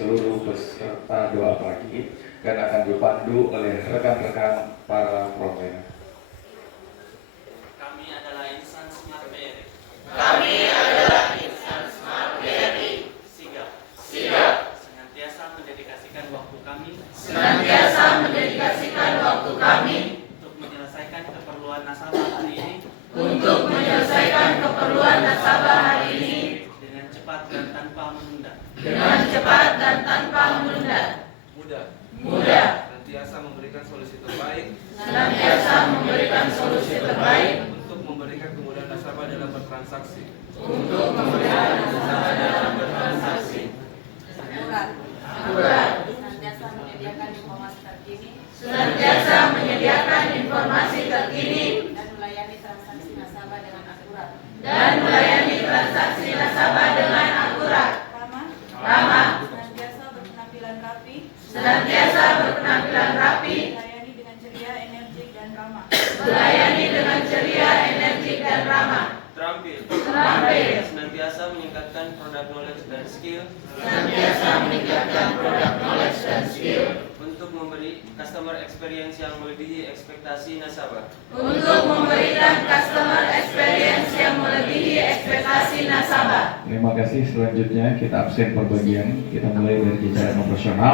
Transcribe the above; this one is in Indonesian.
seluruh peserta doa pagi dan akan dipandu oleh rekan-rekan para program. Kami adalah insan Smart BRI. Kami adalah insan Smart BRI. Sigap. Sigap. Senantiasa mendedikasikan waktu kami. Senantiasa mendedikasikan waktu kami Untuk menyelesaikan keperluan nasabah hari ini. untuk menyelesaikan keperluan nasabah hari ini Dengan cepat dan tanpa menunda. dengan cepat dan tanpa menunda. Mudah, Mudah. senantiasa memberikan solusi terbaik Senantiasa memberikan solusi terbaik untuk memberikan kemudahan nasabah dalam bertransaksi. untuk kemudahan nasabah dalam bertransaksi. Akurat. Senantiasa menyediakan informasi terkini Senantiasa menyediakan informasi terkini dan melayani transaksi nasabah dengan akurat. dan melayani transaksi nasabah dengan akurat. Ramah, Ramah. senantiasa berpenampilan rapi, Senantiasa berpenampilan rapi, melayani dengan ceria, energik dan ramah. melayani dengan ceria, energik dan ramah. Terampil. Terampil. Senantiasa meningkatkan produk knowledge dan skill Senantiasa meningkatkan produk knowledge dan skill untuk memberi customer experience yang melebihi ekspektasi nasabah. untuk memberikan customer experience yang melebihi ekspektasi nasabah. Terima kasih. Selanjutnya kita absen perbagian. Kita mulai dari jajaran operasional.